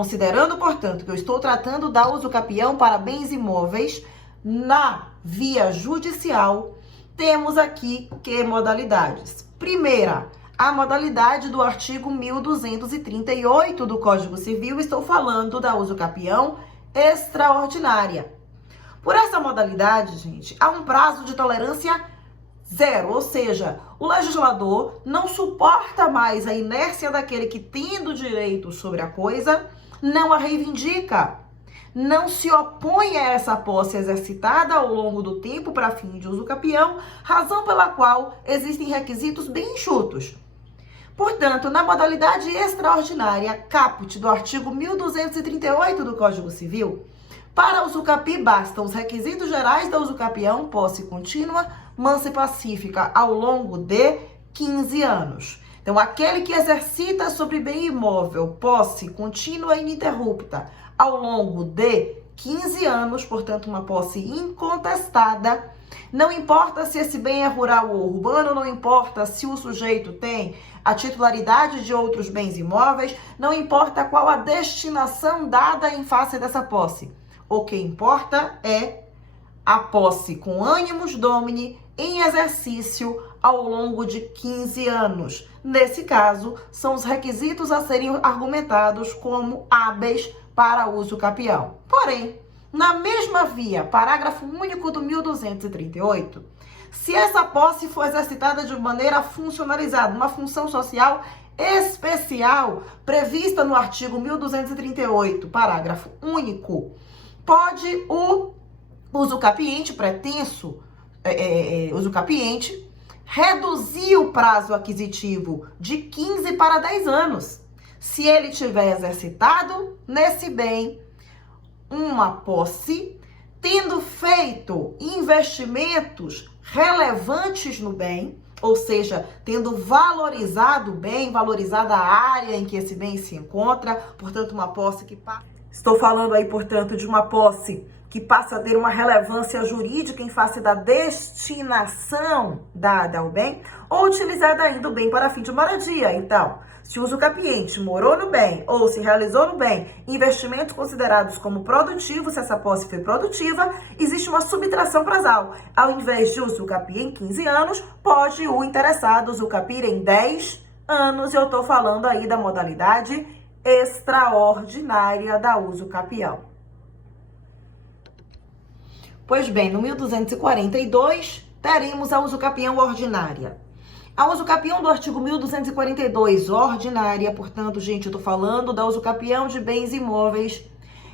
Considerando, portanto, que eu estou tratando da usucapião para bens imóveis na via judicial, temos aqui que modalidades? Primeira, a modalidade do artigo 1238 do Código Civil, estou falando da usucapião extraordinária. Por essa modalidade, gente, há um prazo de tolerância zero, ou seja, o legislador não suporta mais a inércia daquele que, tendo direito sobre a coisa, não a reivindica, não se opõe a essa posse exercitada ao longo do tempo para fim de usucapião, razão pela qual existem requisitos bem enxutos. Portanto, na modalidade extraordinária, caput do artigo 1238 do Código Civil, para usucapi bastam os requisitos gerais da usucapião, posse contínua, mansa e pacífica ao longo de 15 anos. Então, aquele que exercita sobre bem imóvel, posse contínua e ininterrupta ao longo de 15 anos, portanto, uma posse incontestada, não importa se esse bem é rural ou urbano, não importa se o sujeito tem a titularidade de outros bens imóveis, não importa qual a destinação dada em face dessa posse. O que importa é a posse com animus domini em exercício ao longo de 15 anos. Nesse caso, são os requisitos a serem argumentados como hábeis para uso capião. Porém, na mesma via, parágrafo único do 1238, se essa posse for exercitada de maneira funcionalizada, uma função social especial prevista no artigo 1238, parágrafo único, pode o usucapiente pretenso, usucapiente, reduzir o prazo aquisitivo de 15 para 10 anos, se ele tiver exercitado nesse bem uma posse, tendo feito investimentos relevantes no bem, ou seja, tendo valorizado o bem, valorizada a área em que esse bem se encontra, portanto, uma posse que passa. Estou falando aí, portanto, de uma posse que passa a ter uma relevância jurídica em face da destinação dada ao bem, ou utilizada ainda o bem para fim de moradia. Então, se o usucapiente morou no bem ou se realizou no bem investimentos considerados como produtivos, se essa posse foi produtiva, existe uma subtração prazal. Ao invés de usucapir em 15 anos, pode o interessado usucapir em 10 anos. Eu estou falando aí da modalidade extraordinária da usucapião. Pois bem, no 1242, teremos a usucapião ordinária. A usucapião do artigo 1242, ordinária, portanto, gente, eu tô falando da usucapião de bens imóveis,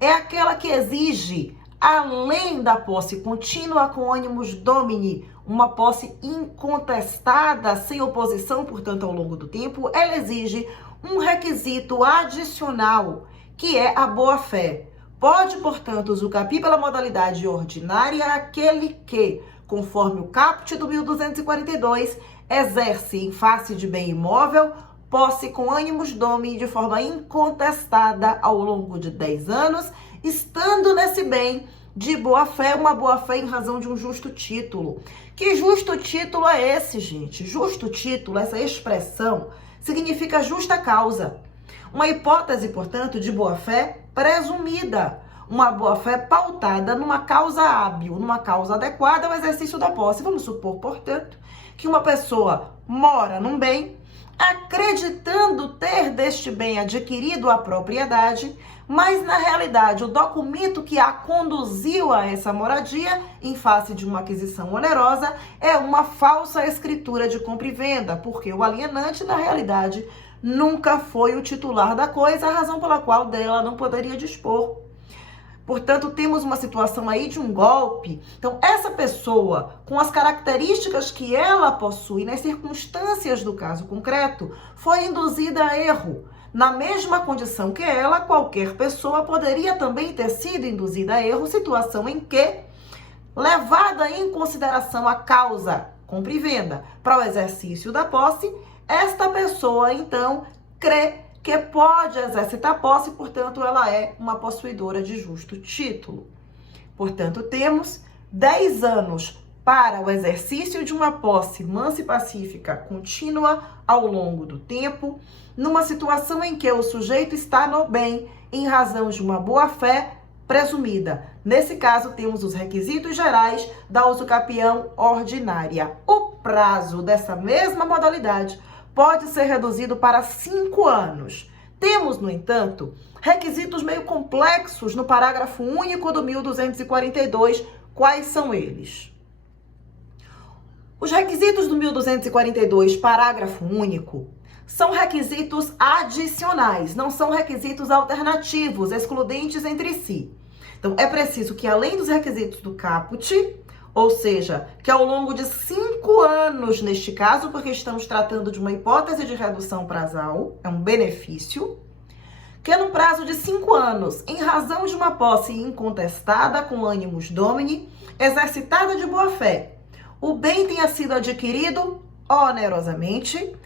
é aquela que exige, além da posse contínua com animus domini, uma posse incontestada, sem oposição, portanto, ao longo do tempo, ela exige um requisito adicional, que é a boa-fé. Pode, portanto, usucapir pela modalidade ordinária aquele que, conforme o caput do 1242, exerce em face de bem imóvel, posse com animus domini de forma incontestada ao longo de 10 anos, estando nesse bem de boa-fé, uma boa-fé em razão de um justo título. Que justo título é esse, gente? Justo título, essa expressão, significa justa causa. Uma hipótese, portanto, de boa-fé presumida. Uma boa-fé pautada numa causa hábil, numa causa adequada ao exercício da posse. Vamos supor, portanto, que uma pessoa mora num bem, acreditando ter deste bem adquirido a propriedade, mas na realidade o documento que a conduziu a essa moradia, em face de uma aquisição onerosa, é uma falsa escritura de compra e venda, porque o alienante, na realidade, nunca foi o titular da coisa, a razão pela qual dela não poderia dispor. Portanto, temos uma situação aí de um golpe. Então, essa pessoa, com as características que ela possui, nas circunstâncias do caso concreto, foi induzida a erro. Na mesma condição que ela, qualquer pessoa poderia também ter sido induzida a erro, situação em que, levada em consideração a causa, compra e venda, para o exercício da posse, esta pessoa, então, crê que pode exercitar posse, portanto, ela é uma possuidora de justo título. Portanto, temos 10 anos para o exercício de uma posse mansa e pacífica contínua ao longo do tempo, numa situação em que o sujeito está no bem em razão de uma boa-fé presumida. Nesse caso, temos os requisitos gerais da usucapião ordinária. O prazo dessa mesma modalidade pode ser reduzido para 5 anos. Temos, no entanto, requisitos meio complexos no parágrafo único do 1242. Quais são eles? Os requisitos do 1242, parágrafo único, são requisitos adicionais, não são requisitos alternativos, excludentes entre si. Então, é preciso que, além dos requisitos do caput, ou seja, que ao longo de 5 anos, neste caso, porque estamos tratando de uma hipótese de redução prazal, é um benefício, que no prazo de 5 anos, em razão de uma posse incontestada com ânimos domini, exercitada de boa-fé, o bem tenha sido adquirido onerosamente,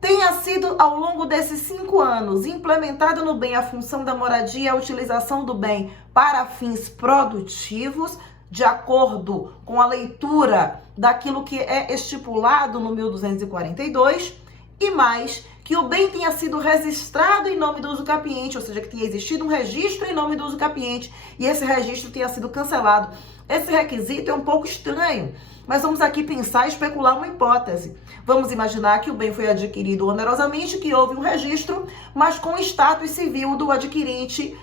tenha sido, ao longo desses 5 anos, implementada no bem a função da moradia e a utilização do bem para fins produtivos, de acordo com a leitura daquilo que é estipulado no 1242, e mais, que o bem tenha sido registrado em nome do usucapiente, ou seja, que tenha existido um registro em nome do usucapiente e esse registro tenha sido cancelado. Esse requisito é um pouco estranho, mas vamos aqui pensar e especular uma hipótese. Vamos imaginar que o bem foi adquirido onerosamente, que houve um registro, mas com o status civil do adquirente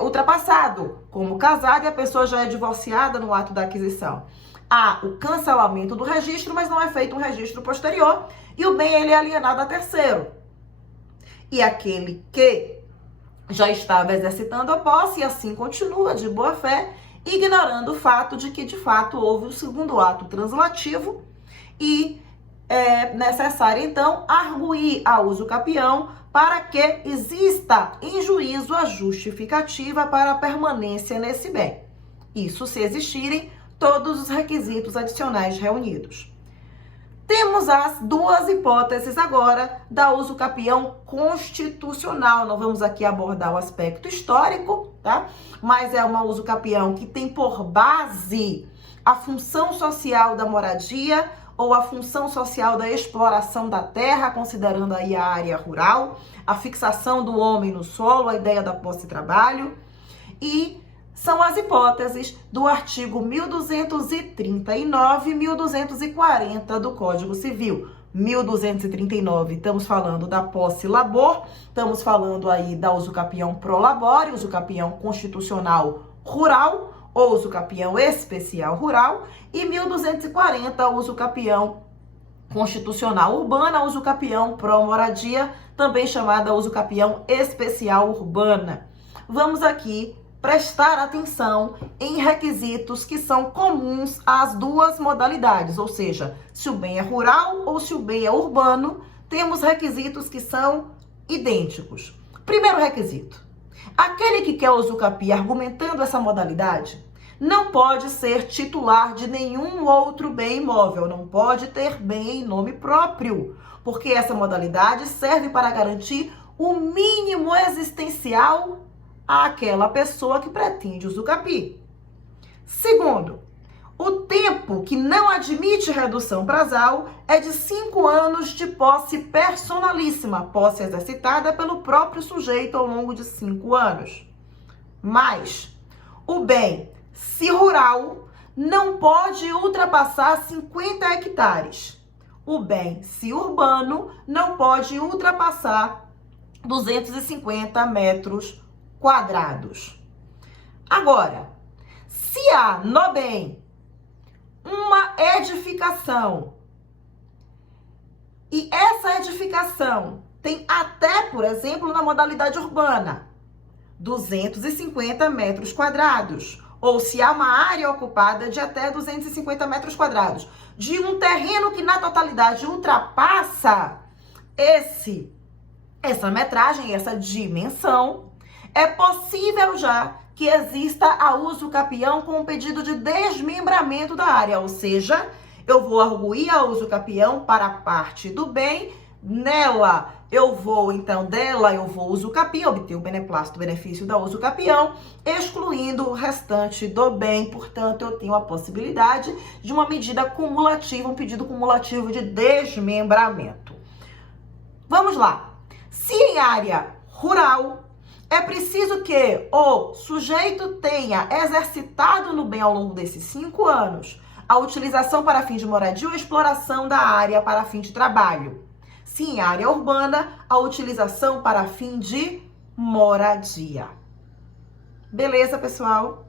ultrapassado, como casado, e a pessoa já é divorciada no ato da aquisição. Há o cancelamento do registro, mas não é feito um registro posterior, e o bem ele é alienado a terceiro. E aquele que já estava exercitando a posse, e assim continua de boa fé, ignorando o fato de que, de fato, houve o segundo ato translativo e é necessário, então, arguir a usucapião para que exista em juízo a justificativa para a permanência nesse bem. Isso se existirem todos os requisitos adicionais reunidos. Temos as duas hipóteses agora da usucapião constitucional. Não vamos aqui abordar o aspecto histórico, tá? Mas é uma usucapião que tem por base a função social da moradia ou a função social da exploração da terra, considerando aí a área rural, a fixação do homem no solo, a ideia da posse e trabalho, e são as hipóteses do artigo 1239 e 1240 do Código Civil. 1239, estamos falando da posse labor, estamos falando aí da usucapião pro labore, usucapião constitucional rural, ou usucapião especial rural, e 1240, usucapião constitucional urbana, usucapião pro moradia, também chamada usucapião especial urbana. Vamos aqui prestar atenção em requisitos que são comuns às duas modalidades, ou seja, se o bem é rural ou se o bem é urbano, temos requisitos que são idênticos. Primeiro requisito: aquele que quer usucapia argumentando essa modalidade não pode ser titular de nenhum outro bem imóvel, não pode ter bem em nome próprio, porque essa modalidade serve para garantir o mínimo existencial àquela pessoa que pretende usucapi. Segundo, o tempo que não admite redução prazal é de 5 anos de posse personalíssima, posse exercitada pelo próprio sujeito ao longo de 5 anos. Mas o bem, se rural, não pode ultrapassar 50 hectares. O bem, se urbano, não pode ultrapassar 250 metros quadrados. Agora, se há no bem uma edificação e essa edificação tem até, por exemplo, na modalidade urbana, 250 metros quadrados, ou se há uma área ocupada de até 250 metros quadrados, de um terreno que na totalidade ultrapassa essa metragem, essa dimensão, é possível já que exista a usucapião com um pedido de desmembramento da área, ou seja, eu vou arguir a usucapião para a parte do bem Nela, eu vou, então, dela eu vou usucapião, obter o beneplácito, o benefício da usucapião, excluindo o restante do bem. Portanto, eu tenho a possibilidade de uma medida cumulativa, um pedido cumulativo de desmembramento. Vamos lá. Se em área rural, é preciso que o sujeito tenha exercitado no bem ao longo desses 5 anos a utilização para fim de moradia ou exploração da área para fim de trabalho. Se em área urbana, a utilização para fim de moradia. Beleza, pessoal?